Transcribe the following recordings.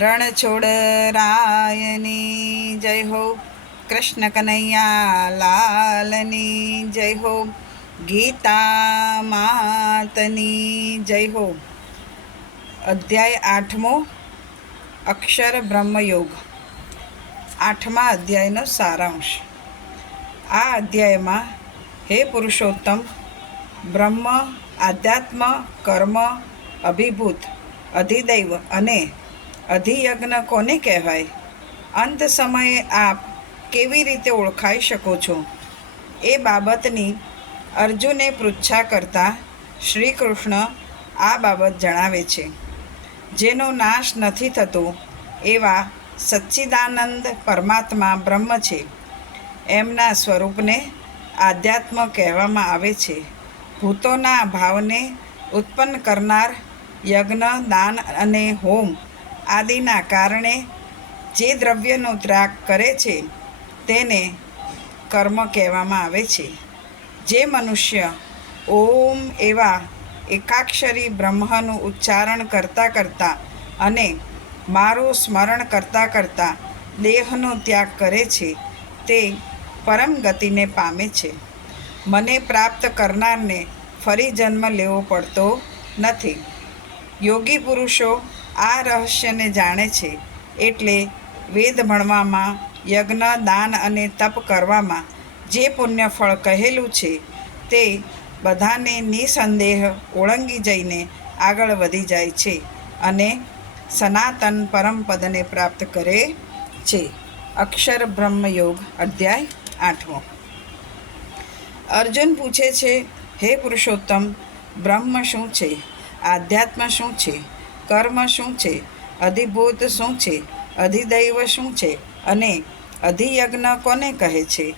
રણછોડ રાયની જય હો કૃષ્ણ કનૈયા લાલની જય હો ગીતા માતની જય હો અધ્યાય આઠમો અક્ષર બ્રહ્મયોગ આઠમા અધ્યાયનો સારાંશ. આ અધ્યાયમાં, હે પુરુષોત્તમ, બ્રહ્મ, આધ્યાત્મ, કર્મ, અભિભૂત, અધિદૈવ અને અધિયજ્ઞ કોને કહેવાય? અંત સમયે આપ કેવી રીતે ઓળખાઈ શકો છો? એ બાબતની અર્જુને પૃચ્છા કરતા શ્રી કૃષ્ણ આ બાબત જણાવે છે. જેનો નાશ નથી થતો, એવા સચ્ચિદાનંદ પરમાત્મા બ્રહ્મ છે. એમના સ્વરૂપને આધ્યાત્મ કહેવામાં આવે છે. ભૂતોના ભાવને ઉત્પન્ન કરનાર યજ્ઞ, દાન અને હોમ આદિના કારણે જે દ્રવ્યનો ત્યાગ કરે છે, તેને કર્મ કહેવામાં આવે છે. જે મનુષ્ય ઓમ એવા એકાક્ષરી બ્રહ્મનું ઉચ્ચારણ કરતાં કરતાં અને મારું સ્મરણ કરતાં કરતાં દેહનો ત્યાગ કરે છે, તે પરમ ગતિને પામે છે. મને પ્રાપ્ત કરનારને ફરી જન્મ લેવો પડતો નથી. યોગી પુરુષો આ રહસ્યને જાણે છે એટલે વેદ ભણવામાં, યજ્ઞ, દાન અને તપ કરવામાં જે પુણ્યફળ કહેલું છે તે બધાને નિસંદેહ ઓળંગી જઈને આગળ વધી જાય છે અને સનાતન પરમપદને પ્રાપ્ત કરે છે. અક્ષર બ્રહ્મયોગ અધ્યાય આઠમો. અર્જુન પૂછે છે, હે પુરુષોત્તમ, બ્રહ્મ શું છે? આધ્યાત્મ શું છે? કર્મ શું છે? અધિભૂત શું છે? અધિદૈવ શું છે? અને અધિયજ્ઞ કોને કહે છે?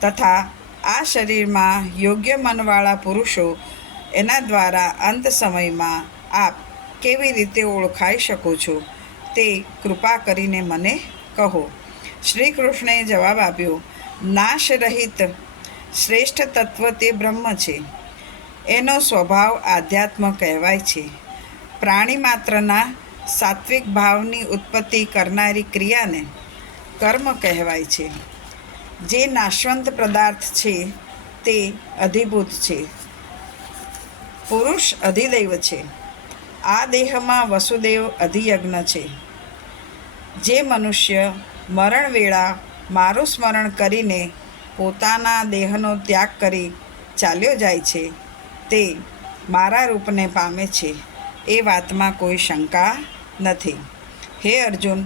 તથા આ શરીરમાં યોગ્ય મનવાળા પુરુષો એના દ્વારા અંત સમયમાં આપ કેવી રીતે ઓળખાઈ શકો છો? તે કૃપા કરીને મને કહો. શ્રી કૃષ્ણએ જવાબ આપ્યો, નાશ રહિત શ્રેષ્ઠ તત્વ તે બ્રહ્મ છે. એનો સ્વભાવ આધ્યાત્મ કહેવાય છે. પ્રાણી માત્રના સાત્વિક ભાવની ઉત્પત્તિ કરનારી ક્રિયાને કર્મ કહેવાય છે. જે નાશવંત પદાર્થ છે તે અધિભૂત છે. પુરુષ અધિદૈવ છે. આ દેહમાં વસુદેવ અધિયજ્ઞ છે. જે મનુષ્ય મરણ વેળા મારું સ્મરણ કરીને પોતાના દેહનો ત્યાગ કરી ચાલ્યો જાય છે. તે મારા રૂપને પામે છે, એ વાતમાં કોઈ શંકા નથી. હે અર્જુન,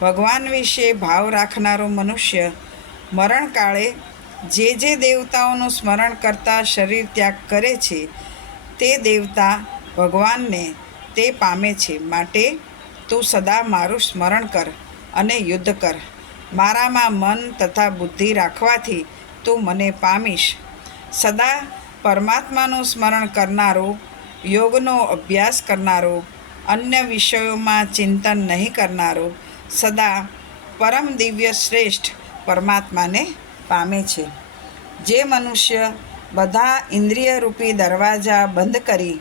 ભગવાન વિશે ભાવ રાખનારો મનુષ્ય મરણકાળે જે જે દેવતાઓનું સ્મરણ કરતા શરીર ત્યાગ કરે છે, તે દેવતા ભગવાનને તે પામે છે. માટે તું સદા મારું સ્મરણ કર અને યુદ્ધ કર. મારામાં મન તથા બુદ્ધિ રાખવાથી તું મને પામીશ. સદા પરમાત્માનું સ્મરણ કરનારો, યોગનો અભ્યાસ કરનારો, અન્ય વિષયોમાં ચિંતન નહીં કરનારો, સદા પરમ દિવ્ય શ્રેષ્ઠ પરમાત્માને પામે છે. જે મનુષ્ય બધા ઇન્દ્રિયરૂપી દરવાજા બંધ કરી,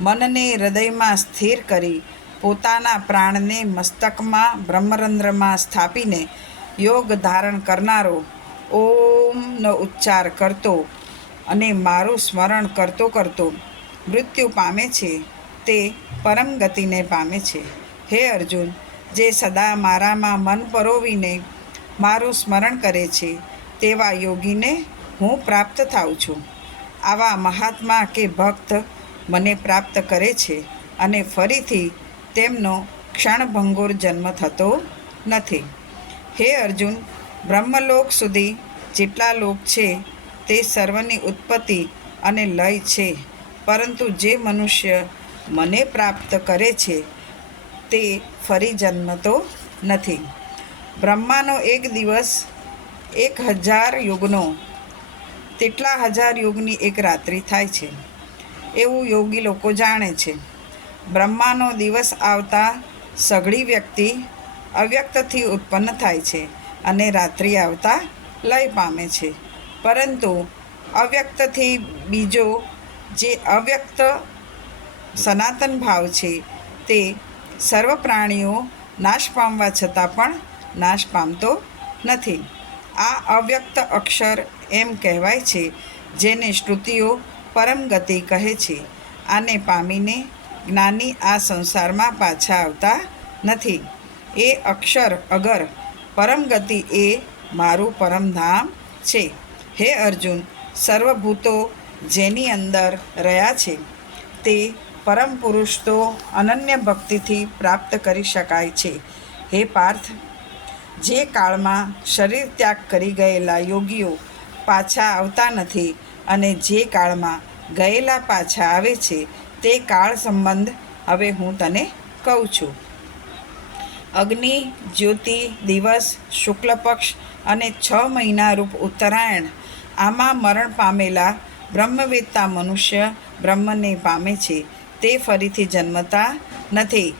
મનને હૃદયમાં સ્થિર કરી, પોતાના પ્રાણને મસ્તકમાં, બ્રહ્મરંધ્રમાં સ્થાપીને યોગ ધારણ કરનારો, ઓમનો ઉચ્ચાર કરતો અને મારું સ્મરણ કરતો કરતો મૃત્યુ પામે છે, તે પરમ ગતિને પામે છે. હે અર્જુન, જે સદા મારામાં મન પરોવીને મારું સ્મરણ કરે છે, તેવા યોગીને હું પ્રાપ્ત થાઉં છું. આવા મહાત્મા કે ભક્ત મને પ્રાપ્ત કરે છે અને ફરીથી તેમનો ક્ષણભંગુર જન્મ થતો નથી. હે અર્જુન, બ્રહ્મલોક સુધી જેટલા લોક છે તે સર્વની ઉત્પત્તિ અને લય છે. પરંતુ જે મનુષ્ય મને પ્રાપ્ત કરે છે, તે ફરી જન્મતો નથી. બ્રહ્માનો એક દિવસ એક હજાર યુગનો, તેટલા હજાર યુગની એક રાત્રિ થાય છે. એવું યોગી લોકો જાણે છે. બ્રહ્માનો દિવસ આવતા સઘળી વ્યક્તિ અવ્યક્તથી ઉત્પન્ન થાય છે અને રાત્રિ આવતા લય પામે છે. પરંતુ અવ્યક્તથી બીજો જે અવ્યક્ત સનાતન ભાવ છે, તે સર્વ પ્રાણીઓ નાશ પામવા છતાં પણ નાશ પામતો નથી. આ અવ્યક્ત અક્ષર એમ કહેવાય છે, જેને શ્રુતિઓ પરમ ગતિ કહે છે. આને પામીને જ્ઞાની આ સંસારમાં પાછા આવતા નથી. એ અક્ષર અગર પરમ ગતિ એ મારું પરમધામ છે. હે અર્જુન, સર્વભૂતો જેની અંદર રહ્યા છે, તે પરમ પુરુષ તો અનન્ય ભક્તિથી પ્રાપ્ત કરી શકાય છે. હે પાર્થ, જે કાળમાં શરીર ત્યાગ કરી ગયેલા યોગીઓ પાછા આવતા નથી અને જે કાળમાં ગયેલા પાછા આવે છે, તે કાળ સંબંધ હવે હું તને કહું છું. અગ્નિ, જ્યોતિ, દિવસ શુક્લ પક્ષ અને છ મહિના રૂપ ઉત્તરાયણ આમાં મરણ પામેલા બ્રહ્મવેત્તા મનુષ્ય બ્રહ્મને પામે છે. તે ફરીથી જન્મતા નથી.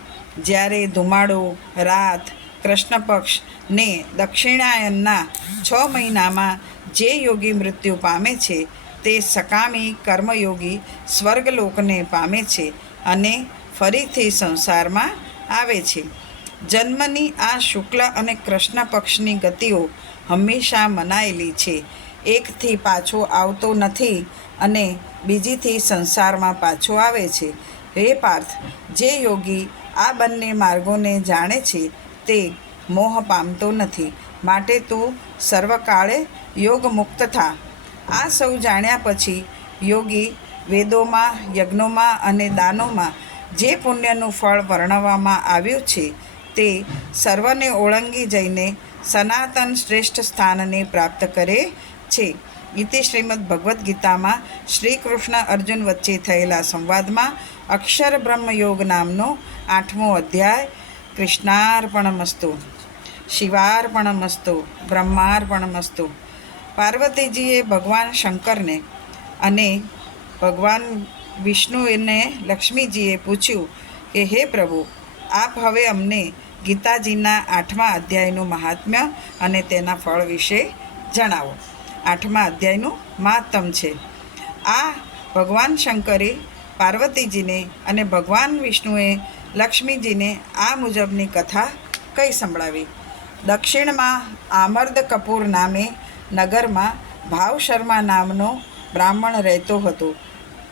જ્યારે ધુમાડો, રાત કૃષ્ણ પક્ષ ને દક્ષિણાયનના છ મહિનામાં જે યોગી મૃત્યુ પામે છે, તે સકામી કર્મયોગી સ્વર્ગલોકને પામે છે અને ફરીથી સંસારમાં આવે છે. જન્મની આ શુક્લ અને કૃષ્ણ પક્ષની ગતિઓ હંમેશા મનાયેલી છે. એકથી પાછો આવતો નથી અને બીજીથી સંસારમાં પાછો આવે છે. હે પાર્થ, જે યોગી આ બંને માર્ગોને જાણે છે, તે મોહ પામતો નથી. માટે તું સર્વકાળે યોગ મુક્ત થા. આ સૌ જાણ્યા પછી યોગી વેદોમાં, યજ્ઞોમાં અને દાનોમાં જે પુણ્યનું ફળ વર્ણવવામાં આવ્યું છે, તે સર્વને ઓળંગી જઈને સનાતન શ્રેષ્ઠ સ્થાનને પ્રાપ્ત કરે છે. ગીતે શ્રીમદ ભગવદ્ ગીતામાં શ્રી કૃષ્ણ અર્જુન વચ્ચે થયેલા સંવાદમાં અક્ષર બ્રહ્મયોગ નામનો આઠમો અધ્યાય, કૃષ્ણાર્પણમસ્તુ, શિવાર્પણમસ્તુ, બ્રહ્માર્પણમસ્તુ. પાર્વતીજીએ ભગવાન શંકરને અને ભગવાન વિષ્ણુને લક્ષ્મીજીએ પૂછ્યું કે, હે પ્રભુ, આપ હવે અમને ગીતાજીના આઠમા અધ્યાયનું મહાત્મ્ય અને તેના ફળ વિશે જણાવો. આઠમા અધ્યાયનું મહાત્મ છે. આ ભગવાન શંકરે પાર્વતીજીને અને ભગવાન વિષ્ણુએ લક્ષ્મીજીને આ મુજબની કથા કઈ સંભળાવી. દક્ષિણમાં આમર્દ કપૂર નામે નગરમાં ભાવ શર્મા નામનો બ્રાહ્મણ રહેતો હતો.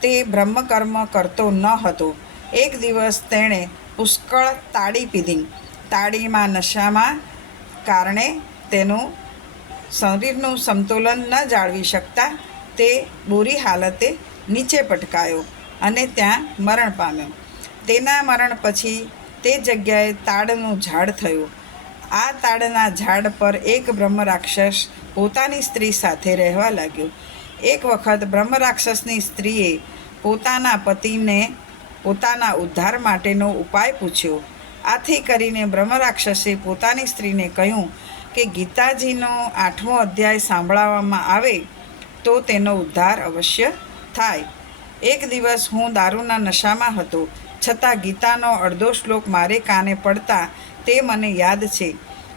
તે બ્રહ્મકર્મ કરતો ન હતો. એક દિવસ તેણે પુષ્કળ તાળી પીધી. તાળીમાં નશામાં કારણે તેનું શરીરનું સંતુલન ન જાળવી શકતા તે બુરી હાલતે નીચે પટકાયો અને ત્યાં મરણ પામ્યો. તેના મરણ પછી તે જગ્યાએ તાડનું ઝાડ થયું. આ તાડના ઝાડ પર એક બ્રહ્મરાક્ષસ પોતાની સ્ત્રી સાથે રહેવા લાગ્યો. એક વખત બ્રહ્મરાક્ષસની સ્ત્રીએ પોતાના પતિને પોતાના ઉદ્ધાર માટેનો ઉપાય પૂછ્યો. આથી કરીને બ્રહ્મરાક્ષસે પોતાની સ્ત્રીને કહ્યું કે ગીતાજીનો આઠમો અધ્યાય સાંભળવામાં આવે તો તેનો ઉદ્ધાર અવશ્ય થાય. એક દિવસ હું દારૂના નશામાં હતો. છતાં ગીતાનો અડધો શ્લોક મારે કાને પડતા તે મને યાદ છે.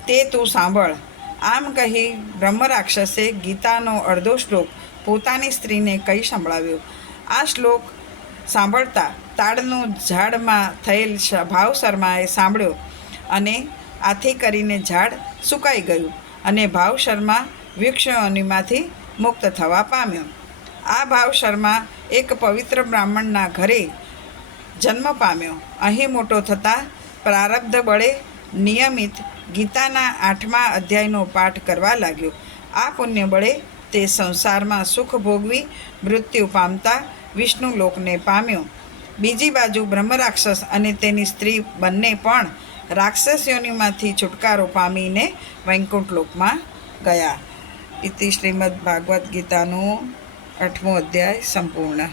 તે તું સાંભળ. આમ કહી બ્રહ્મરાક્ષસે ગીતાનો અડધો શ્લોક પોતાની સ્ત્રીને કહી સંભળાવ્યો. આ શ્લોક સાંભળતા તાડનું ઝાડમાં થયેલ ભાવ શર્માએ સાંભળ્યો અને આથી કરીને ઝાડ સુકાઈ ગયું અને ભાવ શર્મા વૃક્ષોનીમાંથી મુક્ત થવા પામ્યો. આ ભાવ શર્મા એક પવિત્ર બ્રાહ્મણના ઘરે જન્મ પામ્યો. અહીં મોટો થતાં પ્રારબ્ધ બળે નિયમિત ગીતાના આઠમા અધ્યાયનો પાઠ કરવા લાગ્યો. આ પુણ્ય બળે તે સંસારમાં સુખ ભોગવી મૃત્યુ પામતા વિષ્ણુ લોકને પામ્યો. બીજી બાજુ બ્રહ્મરાક્ષસ અને તેની સ્ત્રી બંને પણ રાક્ષસ યોનિમાંથી છુટકારો પામીને વૈકુંઠ લોકમાં ગયા. ઇતિ શ્રીમદ ભાગવદ્ ગીતાનું આઠમો અધ્યાય સંપૂર્ણ.